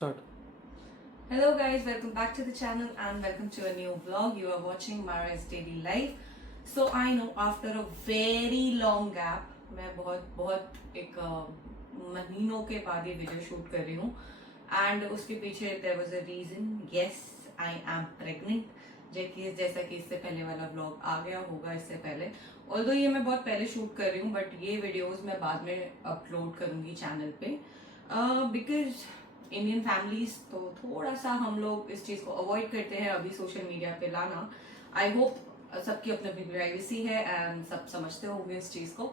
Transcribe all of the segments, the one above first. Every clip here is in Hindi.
Start. Hello guys, welcome back to the channel and welcome to a new vlog. You are watching Mara's daily life. So I know after a very long gap, मैं बहुत एक महीनों के बाद ये वीडियो शूट कर रही हूँ एंड उसके पीछे there was a reason. Yes, I am pregnant. जैसा कि इससे पहले वाला व्लॉग आ गया होगा इससे पहले, ऑल्दो ये मैं बहुत पहले शूट कर रही हूँ बट ये वीडियोस मैं बाद में अपलोड करूँगी चैनल पे बिकॉज इंडियन फैमिलीज तो थोड़ा सा हम लोग इस चीज़ को अवॉइड करते हैं अभी सोशल मीडिया पे लाना. आई होप सबकी अपनी अपनी प्राइवेसी है एंड सब समझते होंगे इस चीज़ को.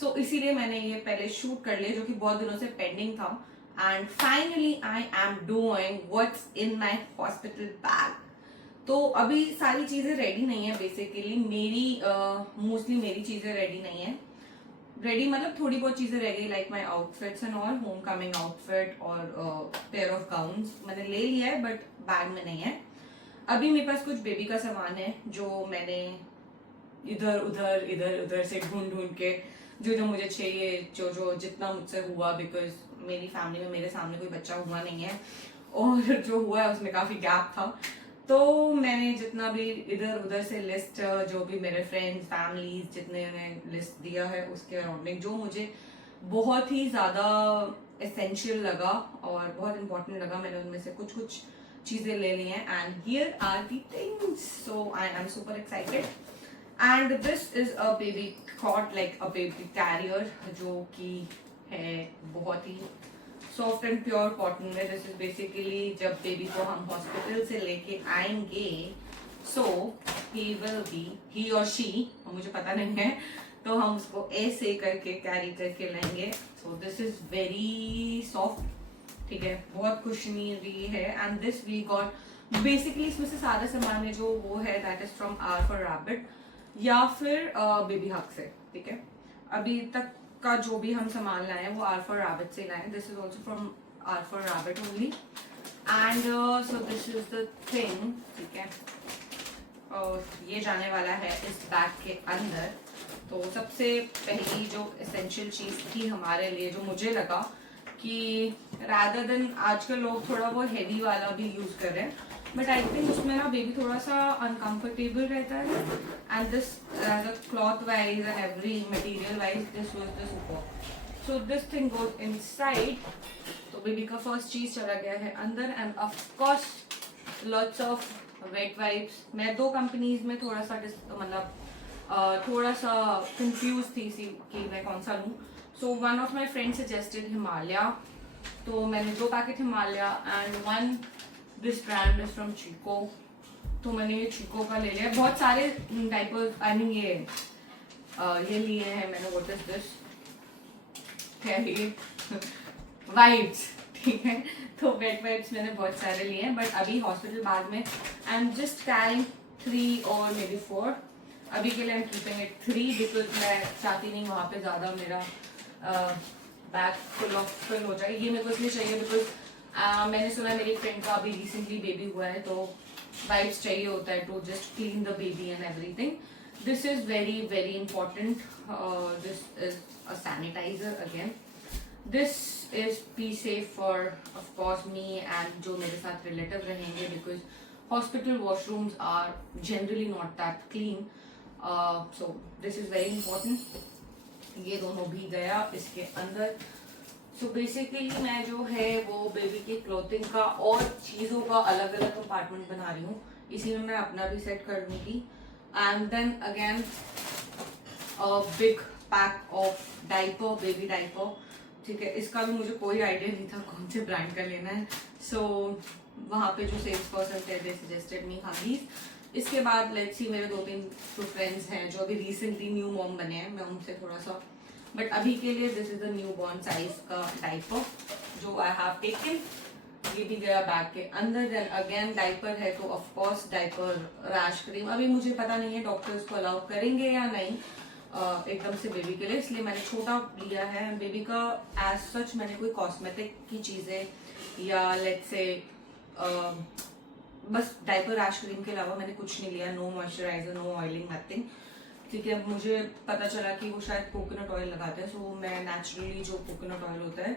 सो इसीलिए मैंने ये पहले शूट कर लिया जो कि बहुत दिनों से पेंडिंग था and finally I am doing what's in my hospital bag. तो अभी सारी चीज़ें रेडी नहीं है बेसिकली मेरी मोस्टली मेरी चीज़ें रेडी नहीं है. रेडी मतलब थोड़ी बहुत चीजें रह गई like my outfits and all home coming outfit और पेयर ऑफ गाउन्स मैंने ले लिया है बट बैग में नहीं है. अभी मेरे पास कुछ बेबी का सामान है जो मैंने इधर उधर से ढूंढ ढूंढ के जो मुझे चाहिए जो जितना मुझसे हुआ बिकॉज मेरी फैमिली में मेरे सामने कोई बच्चा हुआ नहीं है और जो हुआ है उसमें काफी गैप था. तो मैंने जितना भी इधर उधर से लिस्ट जो भी मेरे फ्रेंड्स फैमिलीज जितने ने लिस्ट दिया है उसके अराउंडिंग जो मुझे बहुत ही ज़्यादा एसेंशियल लगा और बहुत इंपॉर्टेंट लगा मैंने उनमें से कुछ चीज़ें ले ली हैं and here are the things. So I am super excited and this is a baby cot like a baby carrier जो कि है बहुत ही सॉफ्ट एंड प्योर कॉटन है. दिस इज बेसिकली जब बेबी को हम हॉस्पिटल से लेके आएंगे सो ही और शी मुझे पता नहीं है तो हम उसको ऐसे करके कैरी करके लेंगे. So this is very soft. ठीक है, बहुत कुशनी है and this we got basically इसमें से सारा सामान है जो वो है that is from R for Rabbit या फिर बेबी हक से. ठीक है, अभी तक का जो भी हम सामान लाए हैं वो आर फॉर रैबिट से लाए. This is also from R for Rabbit only and so this is the thing. ठीक है, और ये जाने वाला है इस बैग के अंदर. तो सबसे पहली जो एसेंशियल चीज थी हमारे लिए जो मुझे लगा कि रादर देन आजकल लोग थोड़ा वो हैवी वाला भी यूज कर रहे हैं बट आई थिंक उसमें ना बेबी थोड़ा सा अनकंफर्टेबल रहता है and this as a cloth wise and every material wise this was the super. So this thing goes inside. तो बेबी का फर्स्ट चीज चला गया है अंदर and of course lots of wet wipes. मैं दो कंपनीज में थोड़ा सा मतलब थोड़ा सा कंफ्यूज थी कि मैं कौन सा लूँ. So one of my friend suggested Himalaya तो मैंने 2 packet Himalaya and one this brand is from chikoo. तो मैंने ये चीको का ले लिया. बहुत सारे डाइपर्स आई मीन ये लिए हैं मैंने. व्हाट इज दिस है ये वाइप्स. ठीक है, तो वेट वाइप्स मैंने बहुत सारे लिए हैं बट अभी हॉस्पिटल बैग में आई एम जस्ट कैरिंग 3 और मे बी 4. अभी के लिए I am keeping it 3 because मैं चाहती नहीं वहाँ पे ज़्यादा मेरा बैग फुल हो जाए. ये मेरे को इसलिए चाहिए बिकॉज मैंने सुना मेरी फ्रेंड का अभी रिसेंटली बेबी हुआ है तो वाइप्स चाहिए होता है to just clean the baby and everything. This is very very important. This is a sanitiser again. This is be safe for of course me and जो मेरे साथ रिलेटिव रहेंगे because hospital washrooms are generally not that clean. So this is very important. ये दोनों भी गया इसके अंदर. सो बेसिकली मैं जो है वो बेबी की क्लोथिंग का और चीज़ों का अलग अलग कंपार्टमेंट बना रही हूँ. इसी में मैं अपना भी सेट कर दूँगी and then again big pack of diaper baby diaper. ठीक है, इसका भी मुझे कोई आइडिया नहीं था कौन से ब्रांड का लेना है. सो वहाँ पे जो सेल्स पर्सन थे दे सजेस्टेड मी हगीज. इसके बाद लेट्स सी मेरे 2-3 फ्रेंड्स हैं जो अभी रिसेंटली न्यू मॉम बने हैं. मैं उनसे थोड़ा सा बट अभी के लिए this is the new born size का डाइपर जो आई हैव टेकन. ये भी गया बैग के अंदर. देन अगेन डाइपर है तो of course diaper rash cream. अभी मुझे पता नहीं है डॉक्टर्स को अलाउ करेंगे या नहीं एकदम से बेबी के लिए, इसलिए मैंने छोटा लिया है. बेबी का एज सच मैंने कोई कॉस्मेटिक की चीज़ें या लेट्स से बस डाइपर रैश क्रीम के अलावा मैंने कुछ नहीं लिया. No moisturiser, no oiling, nothing. ठीक है, मुझे पता चला कि वो शायद कोकोनट ऑयल लगाते हैं. सो मैं नेचुरली जो कोकोनट ऑयल होता है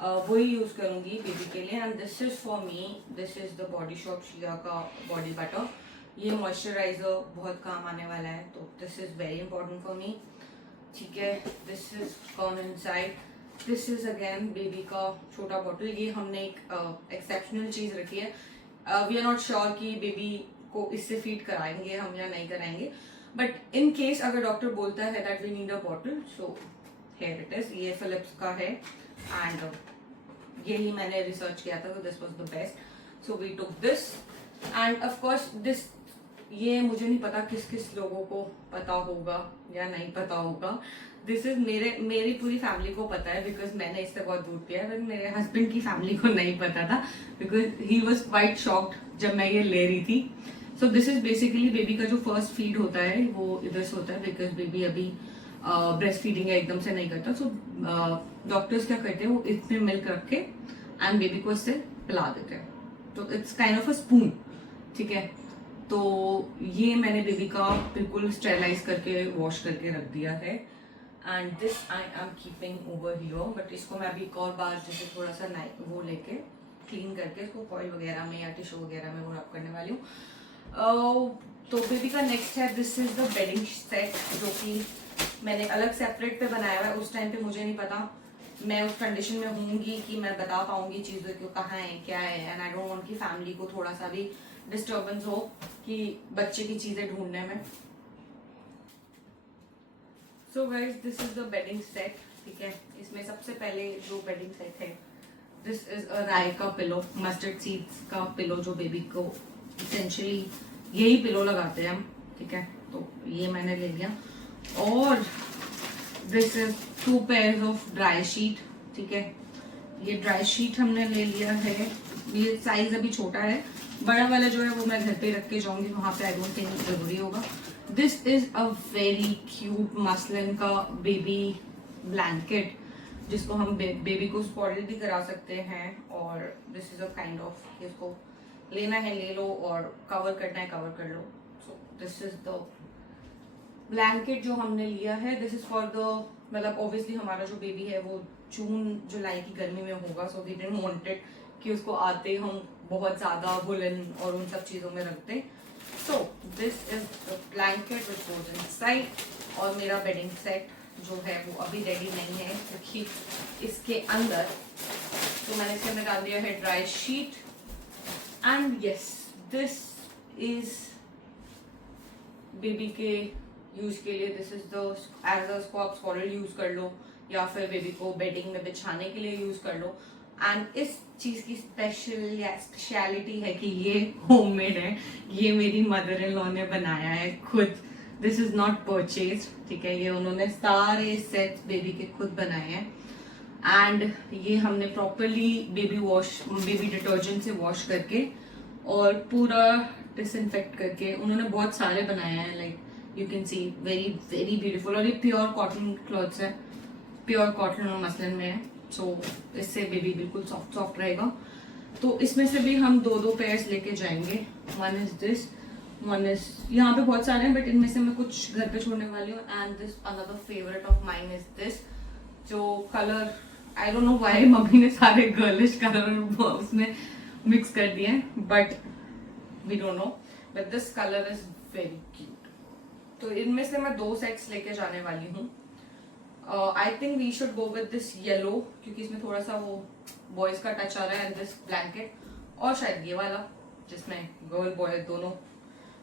वही यूज़ करूँगी बेबी के लिए। And this is for me, this is the Body Shop shea का बॉडी बटर। ये मॉइस्चराइजर बहुत काम आने वाला है, तो this is very important for मी। ठीक है, this is gone inside. This is again baby का छोटा बॉटल। ये हमने एक एक्सेप्शनल चीज रखी है। वी आर नॉट श्योर कि बेबी को इससे फीड कराएंगे हम या नहीं कराएंगे, बट इन केस अगर डॉक्टर बोलता है that we need a bottle, so here it is. ये फिलिप्स का है एंड यही मैंने रिसर्च किया था, तो this was the best, so we took this. And of course this, ये मुझे नहीं पता किस किस लोगों को पता होगा या नहीं पता होगा। दिस इज मेरी पूरी फैमिली को पता है, बिकॉज मैंने इससे बहुत दूध पिया है, बट मेरे हस्बैंड की फैमिली को नहीं पता था, because he was quite shocked जब मैं ये ले रही थी। सो दिस इज बेसिकली बेबी का जो फर्स्ट फीड होता है वो इधर से होता है, बिकॉज बेबी अभी ब्रेस्ट फीडिंग एकदम से नहीं करता। सो डॉक्टर्स क्या करते हैं, वो इसमें मिल्क रख के एंड बेबी को इससे पिला देते हैं, तो it's kind of a spoon. ठीक है, तो ये मैंने बेबी का बिल्कुल स्टेरलाइज करके वॉश करके रख दिया है। And this I am keeping over here, but इसको मैं अभी एक और बार जैसे थोड़ा सा वो लेके क्लीन करके इसको फॉइल वगैरह में या टिश्यू वगैरह में वो रब करने वाली हूँ। तो बेबी का नेक्स्ट है, this is the bedding set, जो कि मैंने अलग सेपरेट पे बनाया हुआ है। उस टाइम पे मुझे नहीं पता मैं उस कंडीशन में होंगी कि मैं बता पाऊंगी चीज़ों को कहाँ है क्या है, एंड आई डोंट वांट कि फैमिली को थोड़ा सा भी डिस्टर्बेंस हो कि बच्चे की चीजें ढूंढने में। So guys, this is the bedding set. ठीक है, इसमें सबसे पहले जो बेडिंग सेट है, दिस इज अ राय का पिलो, मस्टर्ड सीड्स का पिलो, जो बेबी को इसेंशियली यही पिलो लगाते हैं हम। ठीक है, तो ये मैंने ले लिया। और this is 2 pairs of dry sheet. ठीक है, ये ड्राई शीट हमने ले लिया है। ये साइज अभी छोटा है, बड़ा वाला जो है वो मैं घर पे रख के जाऊंगी, वहां पे आई डोंट थिंक जरूरी होगा। This is a very cute muslin का बेबी ब्लैंकेट, जिसको हम बेबी को स्पॉइल भी करा सकते हैं। और this is a kind of, इसको लेना है ले लो और कवर करना है कवर कर लो। So this is the blanket जो हमने लिया है। दिस इज फॉर द, मतलब ऑब्वियसली हमारा जो बेबी है वो जून जुलाई की गर्मी में होगा, सो वी डिडंट वांटेड कि उसको आते हम बहुत ज्यादा वुलन और उन सब चीजों में रखते। सो this is the blanket which goes inside. और मेरा बेडिंग सेट जो है वो अभी रेडी नहीं है, क्योंकि इसके अंदर तो मैंने इसके अंदर डाल दिया है dry sheet. And yes, this is baby के यूज के लिए, this is the as a spoil use कर लो, या फिर बेबी को बेडिंग में बिछाने के लिए यूज कर लो। एंड इस चीज की स्पेशलिटी है कि ये होममेड है, ये मेरी मदर इन लॉ ने बनाया है खुद। This is not purchase. ठीक है, ये उन्होंने सारे सेट्स बेबी के खुद बनाए हैं। एंड ये हमने प्रॉपरली बेबी डिटर्जेंट से वॉश करके और पूरा डिसइंफेक्ट करके उन्होंने बहुत सारे बनाए हैं। Like you can see, very very beautiful. और ये प्योर कॉटन क्लॉथ्स है, प्योर कॉटन और मसलिन में है, सो इससे बेबी बिल्कुल सॉफ्ट सॉफ्ट रहेगा। तो इसमें से भी हम 2-2 पेयर्स लेके जाएंगे। One is this, one is, यहाँ पे बहुत सारे हैं बट इनमें से मैं कुछ घर पे छोड़ने वाली हूँ। And this another favourite of mine is this, जो colour I don't know why mummy ने सारे गर्लिश कलर उसमें मिक्स कर दिए हैं, but we don't know, but this colour is very cute. तो इनमें से मैं 2 सेट्स लेके जाने वाली हूँ। I think we should go with this yellow, क्योंकि इसमें थोड़ा सा वो बॉयज का टच आ रहा है। एंड दिस ब्लैंकेट, और शायद ये वाला जिसमें गर्ल बॉय दोनों,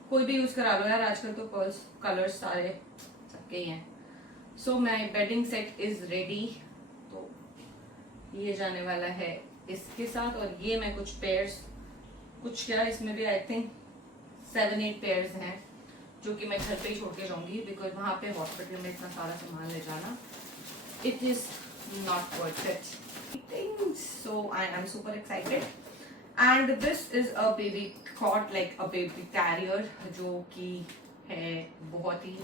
कोई भी यूज करा लो यार, आजकल तो कलर्स सारे सबके ही हैं। So my bedding set is ready. तो ये जाने वाला है इसके साथ। और ये मैं कुछ पेयर्स, कुछ क्या इसमें भी आई थिंक 7-8 पेयर्स हैं, जो कि मैं घर पे ही छोड़ के जाऊंगी, बिकॉज वहां पे हॉस्पिटल में इतना सारा सामान ले जाना, it is not worth it. So I am super excited. And this is a baby cot, like a baby carrier, जो कि है बहुत ही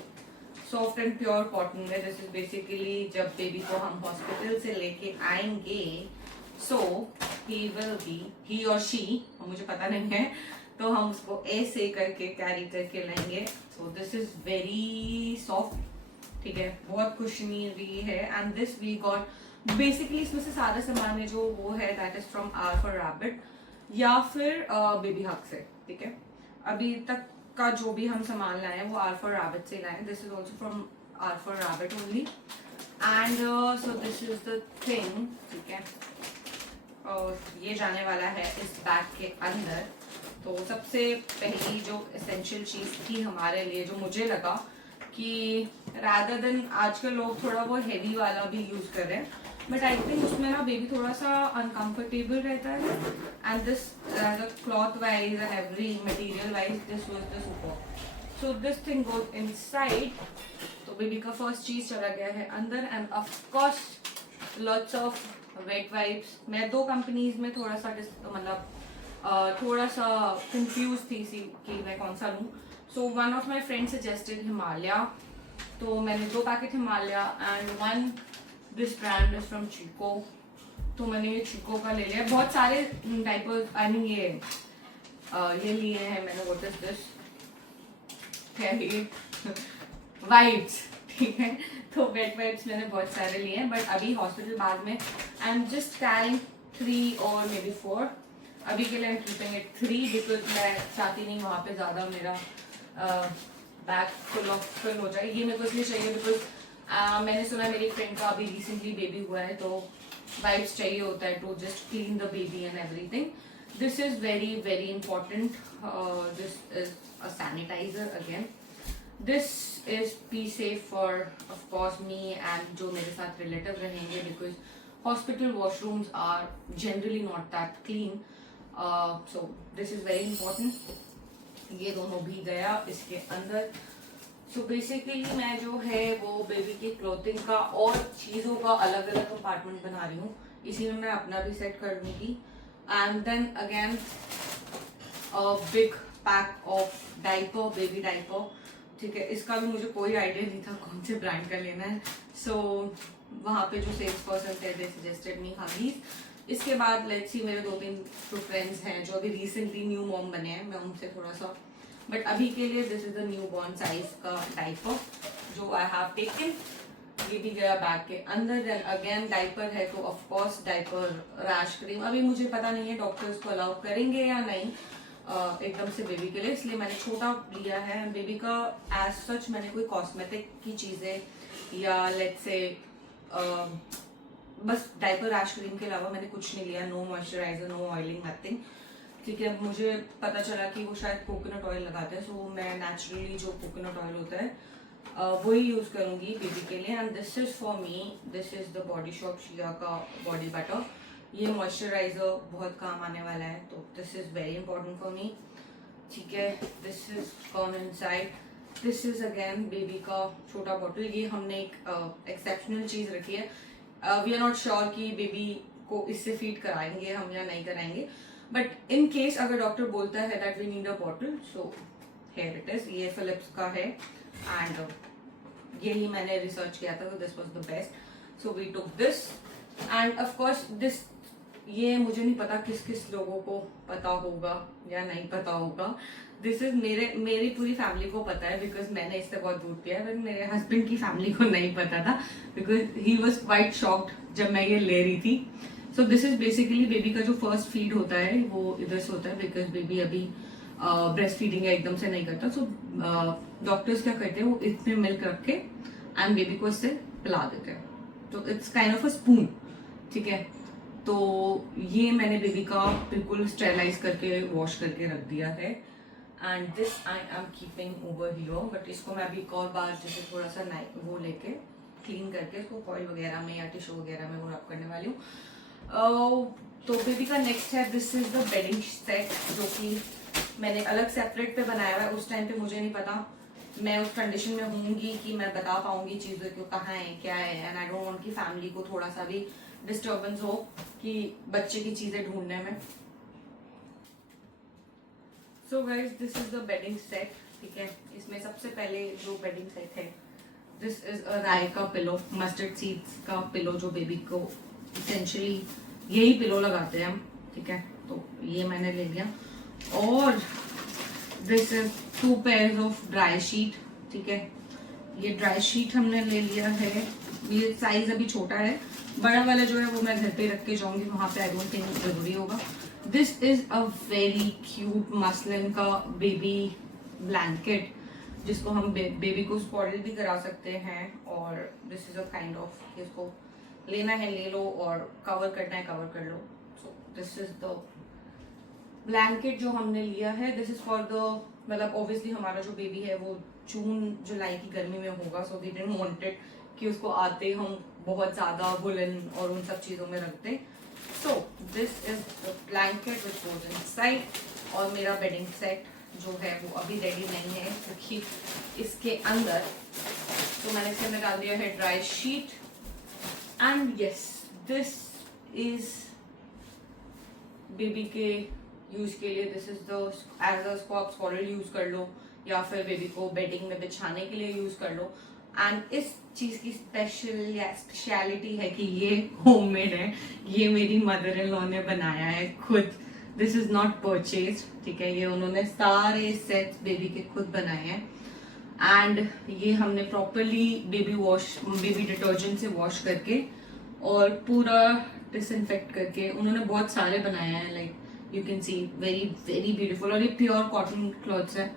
सॉफ्ट एंड प्योर कॉटन में। दिस इज बेसिकली जब बेबी को हम हॉस्पिटल से लेके आएंगे, सो ही विल बी, ही और शी, मुझे पता नहीं है, तो हम उसको ऐसे करके कैरी करके लेंगे। So this is very soft. ठीक है, बहुत कुशनी भी है। And this we got basically इसमें से सारा सामान है जो वो है that is from R for Rabbit या फिर बेबी हक से, ठीक है। अभी तक का जो भी हम सामान लाए हैं वो आर फॉर रैबिट से लाए हैं। This is also from R for Rabbit only and so this is the thing, ठीक है। और ये जाने वाला है इस बैग के अंदर। तो सबसे पहली जो एसेंशियल चीज़ थी हमारे लिए, जो मुझे लगा कि रादर देन आजकल लोग थोड़ा वो हेवी वाला भी यूज़ कर रहे हैं, बट आई थिंक उसमें ना बेबी थोड़ा सा अनकंफर्टेबल रहता है and this cloth wise and every material wise this was the super. So this thing goes inside. तो बेबी का फर्स्ट चीज़ चला गया है अंदर and of course lots of wet wipes. मैं 2 कंपनीज में थोड़ा सा मतलब थोड़ा सा कंफ्यूज थी कि मैं कौन सा लूँ। So one of my friend suggested Himalaya, तो मैंने 2 packet Himalaya and one this brand is from chikoo. तो मैंने ये चीको का ले लिया। बहुत सारे टाइप आई मीन ये लिए हैं मैंने। व्हाट इज दिस, क्या ये वाइप्स, ठीक है। तो वेट वाइप्स मैंने बहुत सारे लिए हैं, बट अभी हॉस्पिटल बैग में आई एम जस्ट कैरिंग 3 और मे बी 4। अभी के लिए I am keeping it 3 because मैं चाहती नहीं वहाँ पे ज़्यादा मेरा बैग फुल हो जाए। ये मेरे को इसलिए चाहिए बिकॉज मैंने सुना मेरी फ्रेंड का अभी रिसेंटली बेबी हुआ है, तो वाइप्स चाहिए होता है to just clean the baby and everything. This is very very important. This is a sanitiser again. This is be safe for of course me and जो मेरे साथ रिलेटिव रहेंगे, because hospital washrooms are generally not that clean. So this is very important. ये दोनों भी गया इसके अंदर। सो बेसिकली मैं जो है वो बेबी की क्लोथिंग का और चीज़ों का अलग अलग कंपार्टमेंट बना रही हूँ। इसी में मैं अपना भी सेट कर लूँगी। And then again big pack of diaper, baby diaper, ठीक है। इसका भी मुझे कोई आइडिया नहीं था कौन से ब्रांड का लेना है। सो वहाँ पे जो सेल्स पर्सन थे दे सजेस्टेड मी हगीज। इसके बाद लेट्स सी मेरे 2-3 फ्रेंड्स हैं जो अभी रिसेंटली न्यू मॉम बने हैं, मैं उनसे थोड़ा सा, बट अभी के लिए this is the new born size का डाइपर जो आई हैव टेकन। ये भी गया बैग के अंदर। देन अगेन डाइपर है तो of course diaper, rash cream. अभी मुझे पता नहीं है डॉक्टर्स को अलाउ करेंगे या नहीं एकदम से बेबी के लिए, इसलिए मैंने छोटा लिया है। बेबी का एज सच मैंने कोई कॉस्मेटिक की चीज़ें या लेट्स से बस डाइपर, रैश क्रीम के अलावा मैंने कुछ नहीं लिया। No moisturiser, no oiling, nothing, ठीक है। मुझे पता चला कि वो शायद कोकोनट ऑयल लगाते हैं, सो मैं नेचुरली जो कोकोनट ऑयल होता है वही यूज़ करूँगी बेबी के लिए। And this is for me, this is the Body Shop shea का बॉडी बटर। ये मॉइस्चराइजर बहुत काम आने वाला है, तो this is very important for मी, ठीक है। This is gone inside. This is again baby का छोटा बॉटल। ये हमने एक एक्सेप्शनल चीज़ रखी है। वी आर नॉट श्योर कि बेबी को इससे फीड कराएंगे हम या नहीं कराएंगे, बट इन केस अगर डॉक्टर बोलता है that we need a bottle, so here it is. ये फिलिप्स का है एंड यही मैंने रिसर्च किया था, तो this was the best, so we took this. And of course this, ये मुझे नहीं पता किस किस लोगों को पता होगा या नहीं पता होगा। दिस इज मेरी पूरी फैमिली को पता है बिकॉज मैंने इससे बहुत दूध पिया है, बट मेरे हस्बैंड की फैमिली को नहीं पता था because he was quite shocked जब मैं ये ले रही थी। सो दिस इज बेसिकली बेबी का जो फर्स्ट फीड होता है वो इधर से होता है, बिकॉज बेबी अभी ब्रेस्ट फीडिंग एकदम से नहीं करता। सो डॉक्टर्स क्या करते हैं, वो इसमें मिल्क रख के एंड बेबी को इससे पिला देते हैं, तो it's kind of a spoon, ठीक है। तो ये मैंने बेबी का बिल्कुल स्टेरलाइज करके वॉश करके रख दिया है। And this I am keeping over here, but इसको मैं अभी एक और बार जैसे थोड़ा सा वो लेके क्लीन करके इसको फॉइल वगैरह में या टिश्यू वगैरह में वो रब करने वाली हूँ। तो बेबी का नेक्स्ट है, this is the bedding set, जो कि मैंने अलग सेपरेट पे बनाया हुआ है। उस टाइम पे मुझे नहीं पता मैं उस कंडीशन में होंगी कि मैं बता पाऊंगी चीज़ें क्यों कहाँ है क्या है, एंड आई डोंट वांट कि फैमिली को थोड़ा सा भी डिस्टर्बेंस हो कि बच्चे की चीज़ें ढूंढने में। So guys this is the bedding set, ठीक है। इसमें सबसे पहले जो बेडिंग सेट है, दिस इज अ राय का पिलो, मस्टर्ड सीड्स का पिलो, जो बेबी को इसेंशियली यही पिलो लगाते हैं हम, ठीक है। तो ये मैंने ले लिया। और this is 2 pairs of dry sheet, ठीक है। ये ड्राई शीट हमने ले लिया है। ये साइज अभी छोटा है बड़ा वाला जो है वो मैं घर पे रख के जाऊंगी, वहां पे आई डोंट थिंक जरूरी होगा। This is a very cute muslin का बेबी ब्लैंकेट, जिसको हम बेबी को स्पॉइल भी करा सकते हैं। और this is a kind of, इसको लेना है ले लो और कवर करना है कवर कर लो। So this is the blanket जो हमने लिया है। दिस इज फॉर द, मतलब ऑब्वियसली हमारा जो बेबी है वो जून जुलाई की गर्मी में होगा, सो वी डिडंट वांटेड कि उसको आते ही हम बहुत ज्यादा वुलन और उन सब चीजों में रख दें। सो this is the blanket which goes inside. और मेरा बेडिंग सेट जो है वो अभी रेडी नहीं है, क्योंकि इसके अंदर, तो मैंने इसके अंदर डाल दिया है dry sheet. And yes, this is baby के यूज के लिए, this is the as a आप स्पॉइल यूज कर लो या फिर बेबी को बेडिंग में बिछाने के लिए यूज कर लो। एंड इस चीज की स्पेशलिटी है कि ये होममेड है, ये मेरी मदर इन लॉ ने बनाया है खुद। दिस इज नॉट परचेज, ठीक है, ये उन्होंने सारे सेट्स बेबी के खुद बनाए हैं। एंड ये हमने प्रॉपरली बेबी डिटर्जेंट से वॉश करके और पूरा डिसइंफेक्ट करके, उन्होंने बहुत सारे बनाए हैं, like you can see very very beautiful. और ये प्योर कॉटन क्लॉथ्स है,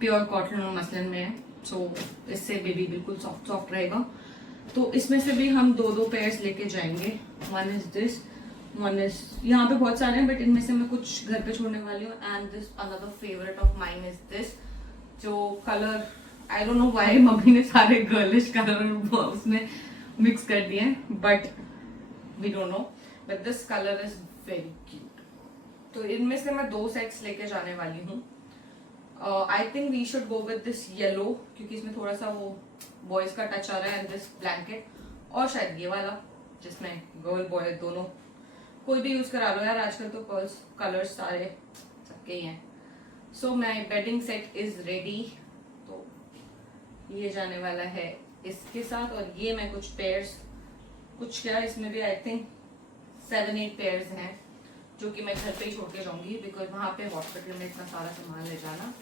प्योर कॉटन और मसलिन में है, सो इससे बेबी बिल्कुल सॉफ्ट सॉफ्ट रहेगा। तो इसमें से भी हम दो पेयर्स लेके जाएंगे। One is this, one is, यहाँ पे बहुत सारे हैं बट इनमें से मैं कुछ घर पे छोड़ने वाली हूँ। And this another favourite of mine is this, जो colour I don't know why mummy ने सारे गर्लिश कलर उसमें मिक्स कर दिए हैं, but we don't know, but this colour is very cute. तो इनमें से मैं 2 सेट्स लेके जाने वाली हूँ। I think we should go with this yellow, क्योंकि इसमें थोड़ा सा वो बॉयज का टच आ रहा है। एंड दिस ब्लैंकेट, और शायद ये वाला जिसमें गर्ल बॉय दोनों, कोई भी यूज करा लो यार, आजकल तो कलर्स सारे सबके ही हैं। सो माई बेडिंग सेट इज रेडी। तो ये जाने वाला है इसके साथ। और ये मैं कुछ पेयर्स, कुछ क्या इसमें भी आई थिंक 7-8 पेयर्स हैं, जो कि मैं घर पे ही छोड़ के जाऊंगी, बिकॉज वहां पे हॉस्पिटल में इतना सारा सामान ले जाना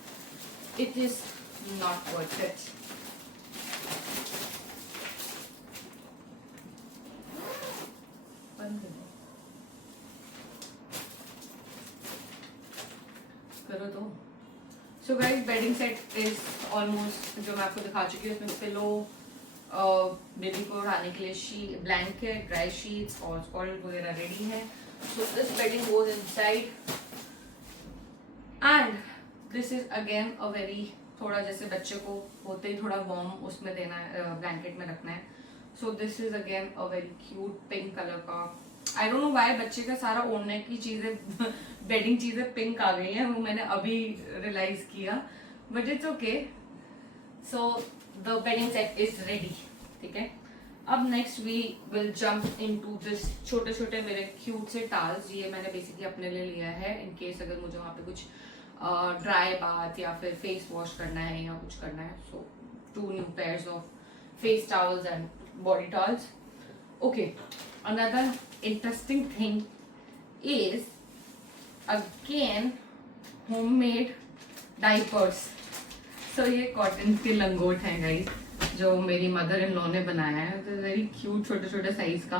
it is not worth it. करो तो। So guys, bedding set is almost, जो मैं आपको दिखा चुकी हूँ, उसमें पिलो, बेबी को उठाने के लिए ब्लैंकेट, ड्राई शीट्स और स्पॉइल वगैरह रेडी है। So this bedding goes inside and this is again a very, थोड़ा जैसे बच्चे को होते ही थोड़ा वार्म उसमें देना है, ब्लैंकेट में रखना है। So this is again a very cute pink color का। I don't know why बच्चे का सारा ओढ़ने की चीजें बेडिंग चीजें पिंक आ गई हैं, वो मैंने अभी रियलाइज किया, but it's okay. So the bedding set is ready, ठीक है। अब next we will jump into this छोटे छोटे मेरे क्यूट से टाल्स। ये मैंने बेसिकली अपने लिए लिया है इन केस अगर मुझे वहाँ पे कुछ ड्राई बाथ या फिर फेस वॉश करना है या कुछ करना है। So 2 new pairs of face towels and body towels. Okay, another interesting thing is again homemade diapers. So ये कॉटन के लंगोट हैं गाइस, जो मेरी मदर इन लॉ ने बनाया है। तो वेरी क्यूट, छोटे छोटे साइज का,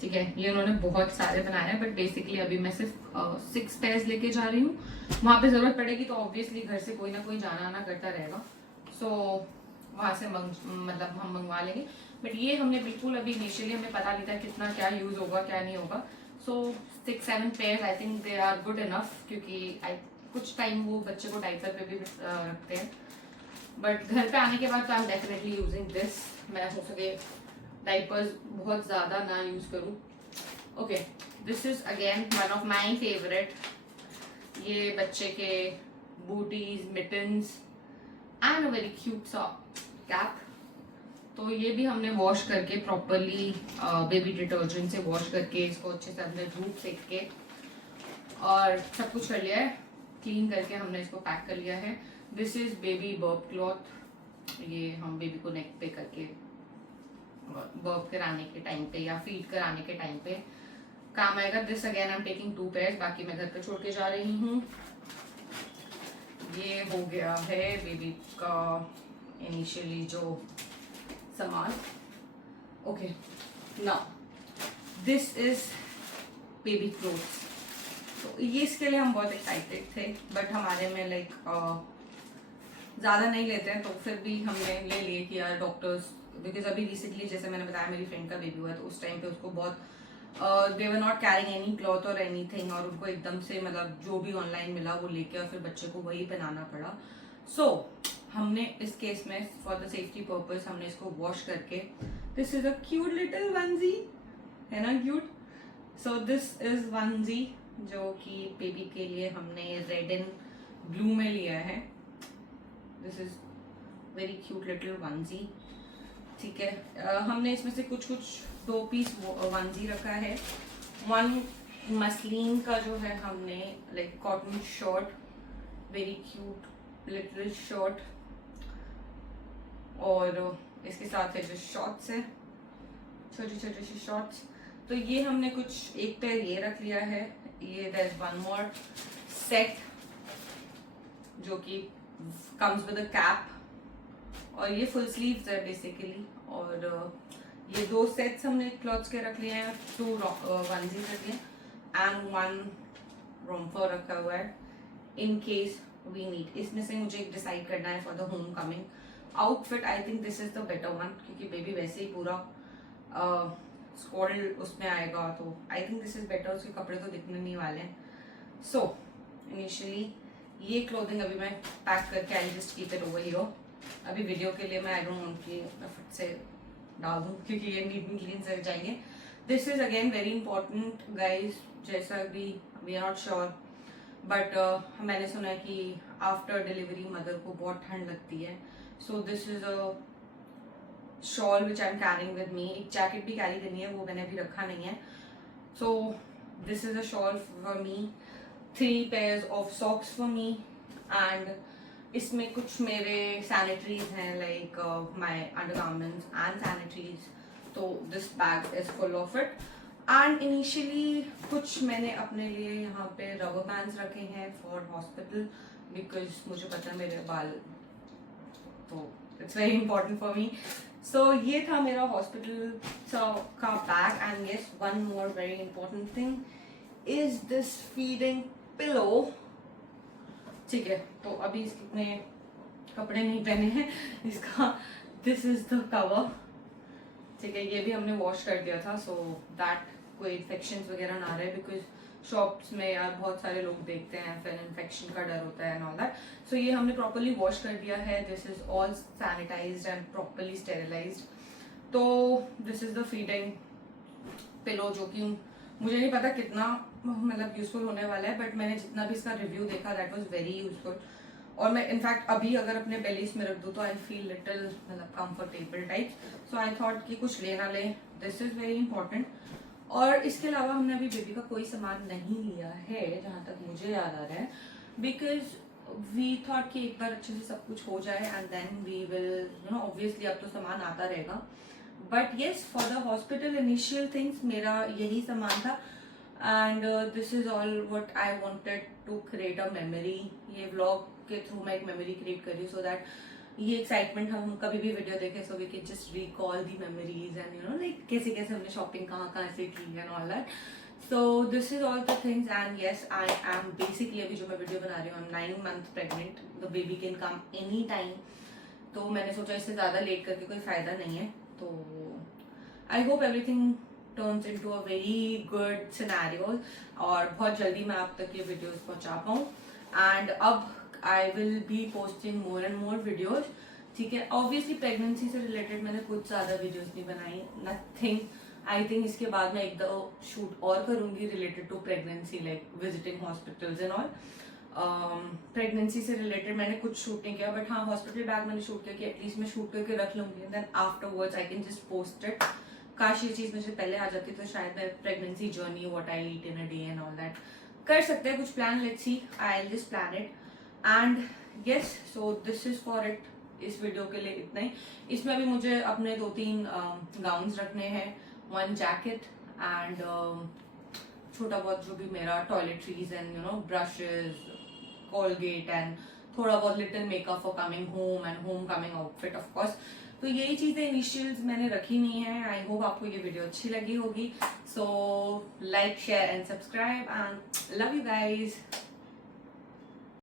ठीक है। ये उन्होंने बहुत सारे बनाए हैं, बट बेसिकली अभी मैं सिर्फ 6 पेयर्स लेके जा रही हूँ। वहाँ पे जरूरत पड़ेगी तो ऑब्वियसली घर से कोई ना कोई जाना आना करता रहेगा, सो वहाँ से मतलब हम मंगवा लेंगे। बट ये हमने बिल्कुल अभी इनिशियली हमें पता नहीं था कितना क्या यूज होगा क्या नहीं होगा। So 6-7 pairs I think they are good enough, क्योंकि कुछ टाइम वो बच्चे को डाइपर पे भी रखते हैं। बट घर पे आने के बाद तो I am definitely using this. मैं हो सके डाइपर्स बहुत ज्यादा ना यूज करूं। Okay, this is again one of my favourite. ये बच्चे के booties, mittens and a very cute सा कैप। तो ये भी हमने वॉश करके प्रॉपरली बेबी डिटर्जेंट से वॉश करके इसको अच्छे से हमने धूप सेक के और सब कुछ कर लिया है, क्लीन करके हमने इसको पैक कर लिया है। This is baby burp cloth. ये हम बेबी को नेक पे करके बर्ब कराने के टाइम पे या फीड कराने के टाइम पे काम आएगा। This again I am taking 2 pairs, बाकी मैं घर पे छोड़ के जा रही हूँ। ये हो गया है बेबी का इनिशियली जो सामान। Okay, now this is baby clothes. तो ये इसके लिए हम बहुत एक्साइटेड थे, बट हमारे में लाइक ज़्यादा नहीं लेते हैं, तो फिर भी हमने ले लिए कि यार डॉक्टर्स, बिकॉज अभी रिसेंटली जैसे मैंने बताया मेरी फ्रेंड का बेबी हुआ है, तो उस टाइम पे उसको बहुत they were not carrying any cloth और एनीथिंग, और उनको एकदम से मतलब जो भी ऑनलाइन मिला वो लेके और फिर बच्चे को वही पहनाना पड़ा। सो हमने इस केस में फॉर द सेफ्टी पर्पस हमने इसको वॉश करके, this is a cute little onesie, है ना cute. So this is onesie जो कि बेबी के लिए हमने रेड एंड ब्लू में लिया है। This is very cute little onesie, ठीक है। हमने इसमें से कुछ 2 पीस वनजी रखा है। वन मसलिन का जो है हमने like cotton shirt, very cute little shirt, और इसके साथ है जो शॉर्ट्स है, छोटी छोटी सी शॉर्ट्स। तो ये हमने कुछ एक पेयर ये रख लिया है। ये there is one more set जो कि कम्स विद अ कैप, और ये फुल स्लीव्स है बेसिकली। और ये 2 सेट्स हमने क्लॉथ्स के रख लिए हैं, 2 वनजीज रख लिए एंड 1 रोम्फर रखा हुआ है इन केस वी नीड। इसमें से मुझे एक डिसाइड करना है for the home coming outfit. I think this is the better one, क्योंकि बेबी वैसे ही पूरा स्कॉल्ड उसमें आएगा, तो I think this is better. उसके कपड़े तो दिखने नहीं वाले हैं। सो इनिशियली ये क्लोथिंग अभी मैं पैक करके I just keep it over here. अभी वीडियो के लिए मैं आई डोंट वांट कि फट से डाल दूँ, क्योंकि ये नीट एंड क्लीन से जाएंगे। This is again very important guys, जैसा भी we are not sure, but मैंने सुना है कि आफ्टर डिलीवरी मदर को बहुत ठंड लगती है। सो this is a shawl which I am carrying with me. एक जैकेट भी कैरी करनी है, वो मैंने अभी रखा नहीं है। सो this is a shawl for me, 3 pairs of socks for me, and इसमें कुछ मेरे सैनिटरीज हैं like my undergarments and sanitaries. तो this bag is full of it. And initially कुछ मैंने अपने लिए यहाँ पे रबर बैंड्स रखे हैं फॉर हॉस्पिटल, बिकॉज मुझे पता है मेरे बाल, तो it's very important for me. So ये था मेरा हॉस्पिटल का bag. And yes, one more very important thing is this feeding pillow, ठीक है। तो अभी इसने कपड़े नहीं पहने हैं, इसका दिस इज द कवर, ठीक है। ये भी हमने वॉश कर दिया था, सो दैट कोई इन्फेक्शन वगैरह ना रहे, बिकॉज शॉप्स में यार बहुत सारे लोग देखते हैं, फिर इन्फेक्शन का डर होता है एंड ऑल दैट। सो ये हमने प्रॉपरली वॉश कर दिया है। This is all sanitised and properly sterilised. तो this is the feeding pillow, जो कि मुझे नहीं पता कितना मतलब यूजफुल होने वाला है, बट मैंने जितना भी इसका रिव्यू देखा दैट वाज वेरी यूजफुल। और मैं इनफैक्ट अभी अगर अपने बेलीज में रख दूँ तो आई फील लिटिल मतलब comfortable type. So I thought कि कुछ ले ना ले, दिस इज वेरी इंपॉर्टेंट। और इसके अलावा हमने अभी बेबी का कोई सामान नहीं लिया है जहाँ तक मुझे याद आ रहा है, बिकॉज वी थॉट कि एक बार अच्छे से सब कुछ हो जाए and then we will you know, obviously अब तो सामान आता रहेगा, but yes for the hospital initial things मेरा यही सामान था। And this is all what I wanted to create a memory. ये व्लॉग के थ्रू मैं एक मेमोरी क्रिएट कर रही हूँ, सो दैट ये एक्साइटमेंट हम कभी भी वीडियो देखें so we can just recall the memories and you know like कैसे कैसे हमने शॉपिंग कहाँ कहाँ से की and all that. So this is all the things. And yes, I am basically अभी जो मैं वीडियो बना रही हूँ, I am 9 months pregnant, the baby can come any time. तो मैंने सोचा इससे ज़्यादा लेट करके कोई फ़ायदा नहीं है। तो I hope everything turns into a very good scenario, और बहुत जल्दी मैं आप तक ये वीडियोस पहुंचा पाऊँ। एंड अब I will be posting more and more videos, ठीक है। ऑब्वियसली प्रेगनेंसी से रिलेटेड मैंने कुछ ज़्यादा वीडियोज नहीं बनाई, नथिंग। आई थिंक इसके बाद मैं एक दो शूट और करूँगी related to pregnancy, like visiting hospitals and all. Pregnancy से रिलेटेड मैंने कुछ शूट नहीं किया, बट हाँ हॉस्पिटल बैग मैंने शूट किया कि एटलीस्ट मैं शूट करके रख लूँगी and then afterwards I can just post it. काश ये चीज़ मुझे पहले आ जाती तो शायद मैं pregnancy journey, what I eat in a day and all that कर सकते हैं कुछ plan. Let's see, I will just plan it. And yes, so this is for it. इस वीडियो के लिए इतना ही। इसमें अभी मुझे अपने 2-3 गाउन्स रखने हैं, 1 जैकेट एंड छोटा बहुत जो भी मेरा toiletries and you no brushes, Colgate and थोड़ा बहुत little makeup for coming home and home coming outfit of course. तो यही चीज़ें इनिशियल्स मैंने रखी हुई हैं। आई होप आपको ये वीडियो अच्छी लगी होगी। So like share and subscribe and love you guys.